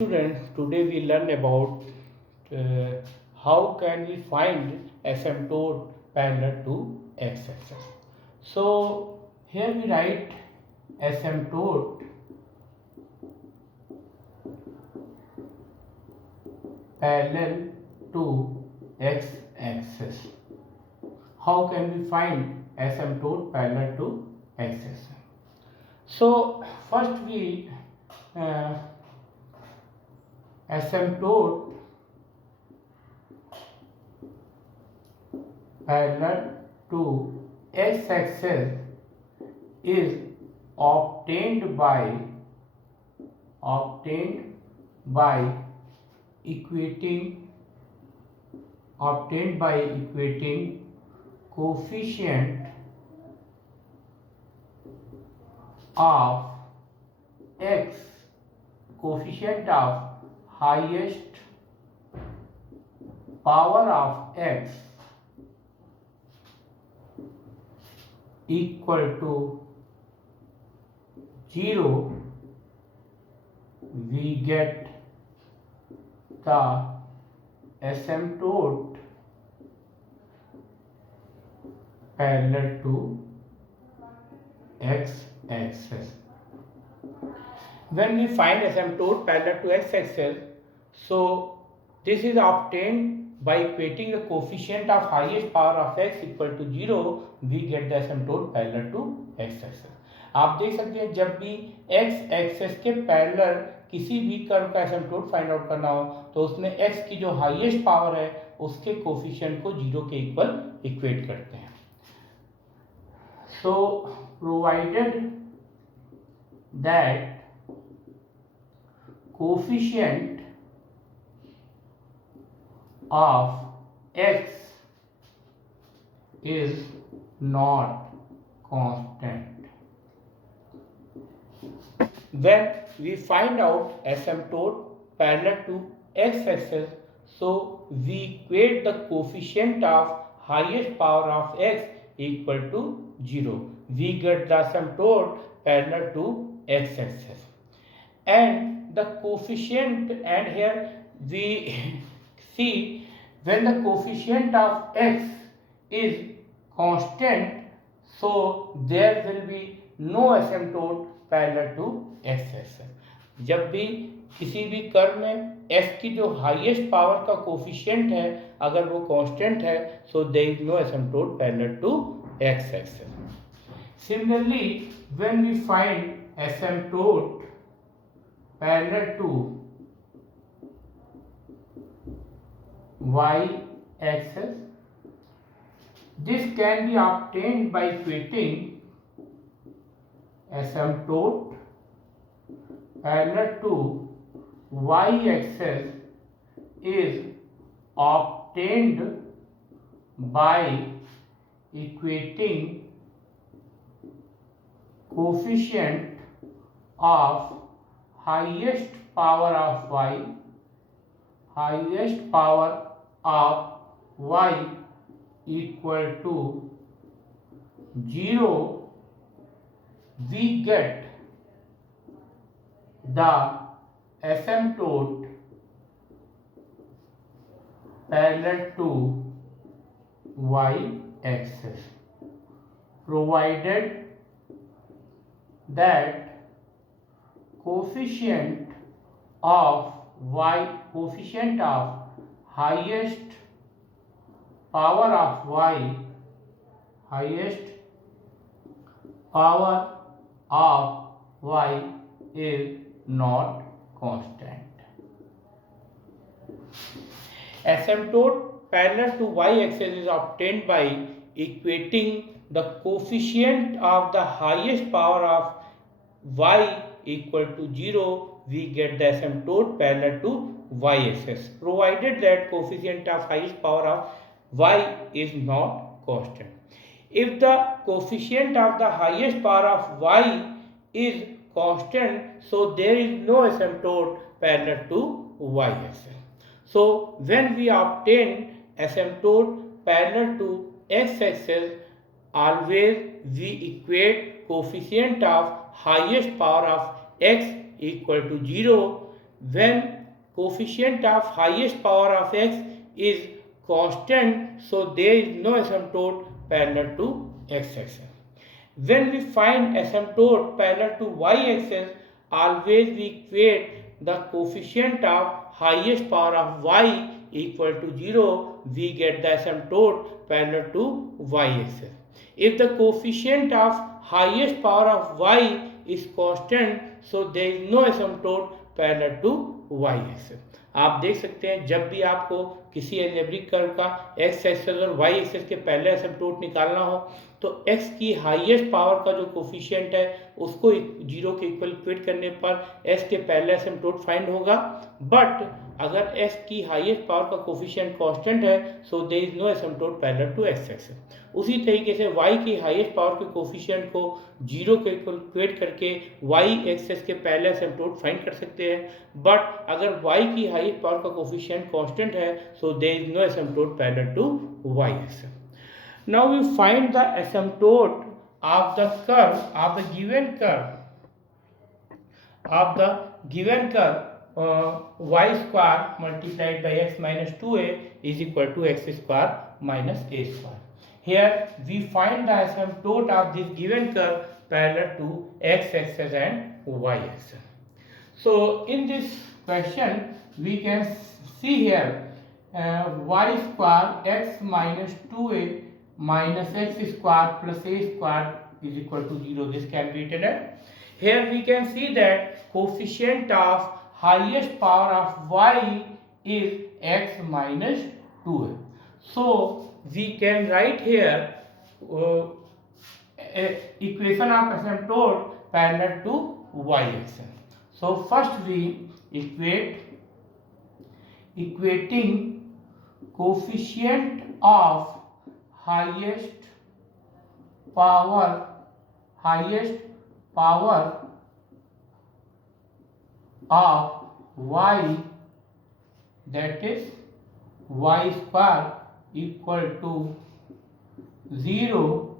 Students, today we learn about uh, how can we find asymptote parallel to x-axis. So here we write asymptote parallel to x-axis. How can we find asymptote parallel to x-axis? So first we uh, asymptote parallel to x-axis is obtained by equating coefficient of x, coefficient of highest power of x equal to 0, we get the asymptote parallel to x-axis. When we find asymptote parallel to x-axis, so this is obtained by equating the coefficient of highest power of x equal to 0, we get the asymptote parallel to x-axis. आप देख सकते हैं जब भी x access के parallel किसी भी curve का एसिम्पटोट फाइंड आउट करना हो तो उसमें x की जो हाईएस्ट पावर है उसके कोफिशिएंट को 0 के इक्वल इक्वेट करते हैं. So provided that coefficient of x is not constant, when we find out asymptote parallel to x-axis, so we equate the coefficient of highest power of x equal to 0. We get the asymptote parallel to x-axis. And the coefficient, and here we see when the coefficient of x is constant, so there will be no asymptote parallel to x axis. जब भी किसी भी curve में x की जो highest power का coefficient है अगर वो कांस्टेंट है so there is no asymptote parallel to x axis. Similarly when we find asymptote parallel to y axis, this can be obtained by equating asymptote parallel to y-axis is obtained by equating coefficient of highest power of y equal to 0, we get the asymptote parallel to y-axis, provided that coefficient of highest power of y is not constant. Asymptote parallel to y-axis is obtained by equating the coefficient of the highest power of y equal to 0, we get the asymptote parallel to y-axis, provided that coefficient of highest power of y is not constant. If the coefficient of the highest power of y is constant, so there is no asymptote parallel to y-axis. So when we obtain asymptote parallel to x-axis, always we equate coefficient of highest power of x equal to 0, when coefficient of highest power of x is constant, so there is no asymptote parallel to x-axis. When we find asymptote parallel to y-axis, always we equate the coefficient of highest power of y equal to 0, we get the asymptote parallel to y-axis. If the coefficient of highest power of y is constant, so there is no asymptote parallel to y-axis. आप देख सकते हैं जब भी आपको किसी algebraic curve का x axis और वाई एक्सिस के पहले एसिम्पटोट निकालना हो तो x की हाईएस्ट पावर का जो कोफिशिएंट है उसको जीरो के इक्वल इक्वेट करने पर s के पहले एसिम्पटोट फाइंड होगा। बट अगर s की हाईएस्ट पावर का कोफिशिएंट कांस्टेंट है so there is no asymptote parallel to x axis. उसी तरीके से y की हाईएस्ट पावर के कोफिशिएंट को जीरो के इक्वल इक्वेट करके y एक्सिस के पहले एसिम्पटोट फाइंड कर सकते हैं। बट अगर y की हाईएस्ट पावर का कोफिशिएंट कांस्टेंट है so there is no asymptote parallel to y axis. Now we find the asymptote of the curve of the given curve y square multiplied by x minus 2a is equal to x square minus a square. Here we find the asymptote of this given curve parallel to x axis and y axis. So in this question we can see here y square x minus 2a minus x square plus a square is equal to 0. This can be written as. Here we can see that coefficient of highest power of y is x minus 2a. So we can write here equation of asymptote parallel to y axis. So first we equating coefficient of highest power of y, that is y square equal to 0,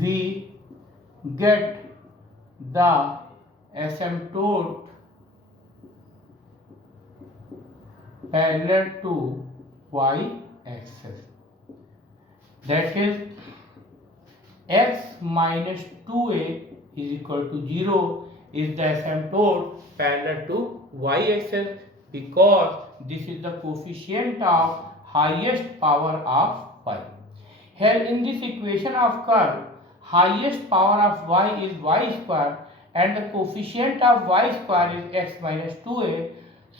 we get the asymptote parallel to y axis, that is x minus 2a is equal to 0 is the asymptote parallel to y axis because this is the coefficient of highest power of y. Here in this equation of curve, highest power of y is y square and the coefficient of y square is x minus 2a.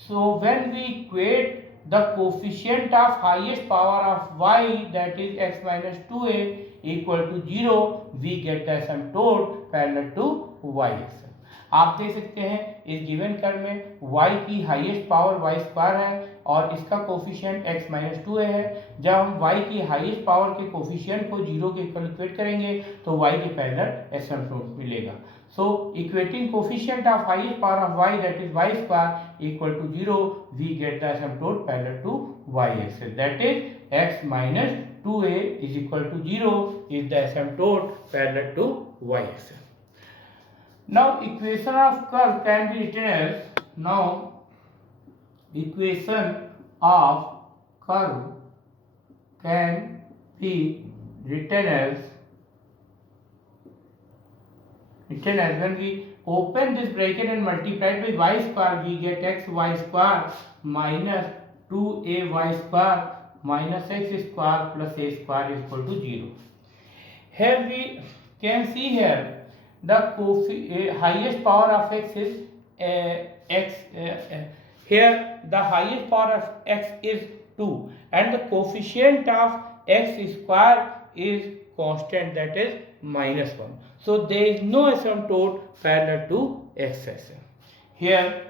So when we equate the coefficient of highest power of y, that is x minus 2a equal to 0, we get the asymptote parallel to y axis. आप देख सकते हैं इस given curve में y की highest power y square है और इसका कोफिशिएंट x माइनस 2a है। जब हम y की हाईएस्ट पावर के कोफिशिएंट को जीरो के इक्वल इक्वेट करेंगे तो y के पैरेलल एसिम्पटोट मिलेगा। So equating coefficient of highest power of y, that is y square equal to 0, we get the asymptote parallel to y axis, that is x minus 2a is equal to 0 is the asymptote parallel to y axis. Now equation of curve can be written as, now equation of curve can be written as when we open this bracket and multiply by y square, we get xy square minus 2ay square minus x square plus a square is equal to 0. Here we can see here the highest power of x is here the highest power of x is 2 and the coefficient of x square is constant, that is minus 1. So there is no asymptote parallel to x axis. Here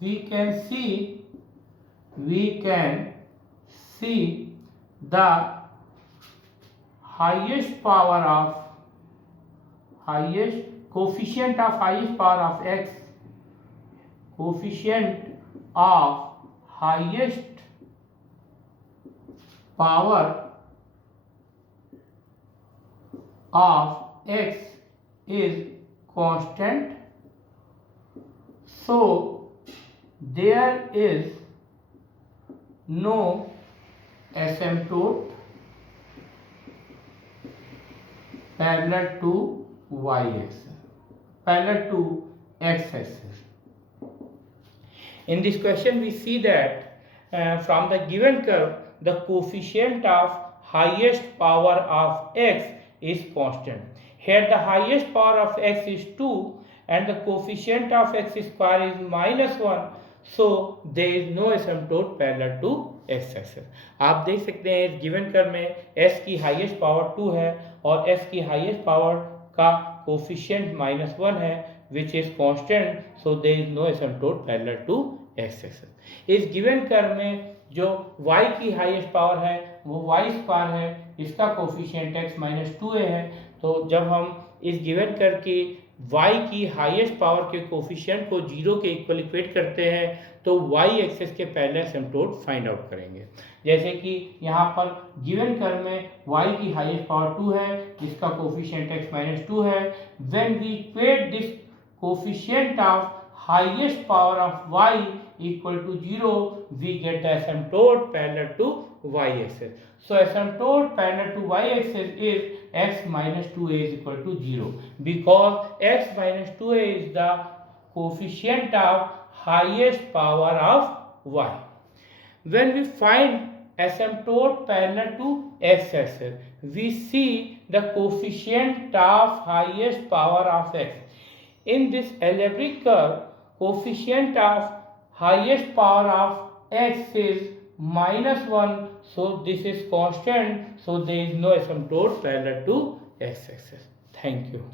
we can see the highest coefficient of highest power of x, coefficient of highest power of x is constant, so there is no asymptote parallel to y-axis, parallel to x-axis. In this question we see that from the given curve the coefficient of highest power of x is constant. Here the highest power of x is 2 and the coefficient of x square is -1, so there is no asymptote parallel to x axis. आप देख सकते हैं इस given curve में s की highest power 2 है और s की हाईएस्ट पावर का कोफिशिएंट -1 है which is constant, so there is no asymptote parallel to x axis. इस गिवन कर्व में जो y की हाईएस्ट पावर है वो y स्क्वायर है, इसका कोफिशिएंट x -2a है। तो जब हम इस गिवन कर्व की y की हाईएस्ट पावर के कोफिशिएंट को 0 के इक्वल इक्वेट करते हैं तो y एक्सिस के पहले एसिम्पटोट फाइंड आउट करेंगे। जैसे कि यहाँ पर गिवन कर्व में y की हाईएस्ट पावर 2 है, इसका कोफिशिएंट x -2 है। When we equate this coefficient of highest power of y equal to 0, we get the asymptote parallel to y-axis. So asymptote parallel to y-axis is x minus 2a is equal to 0 because x minus 2a is the coefficient of highest power of y. When we find asymptote parallel to x-axis, we see the coefficient of highest power of x. In this algebraic curve, coefficient of highest power of x is -1, so this is constant, so there is no asymptote parallel to x axis. Thank you.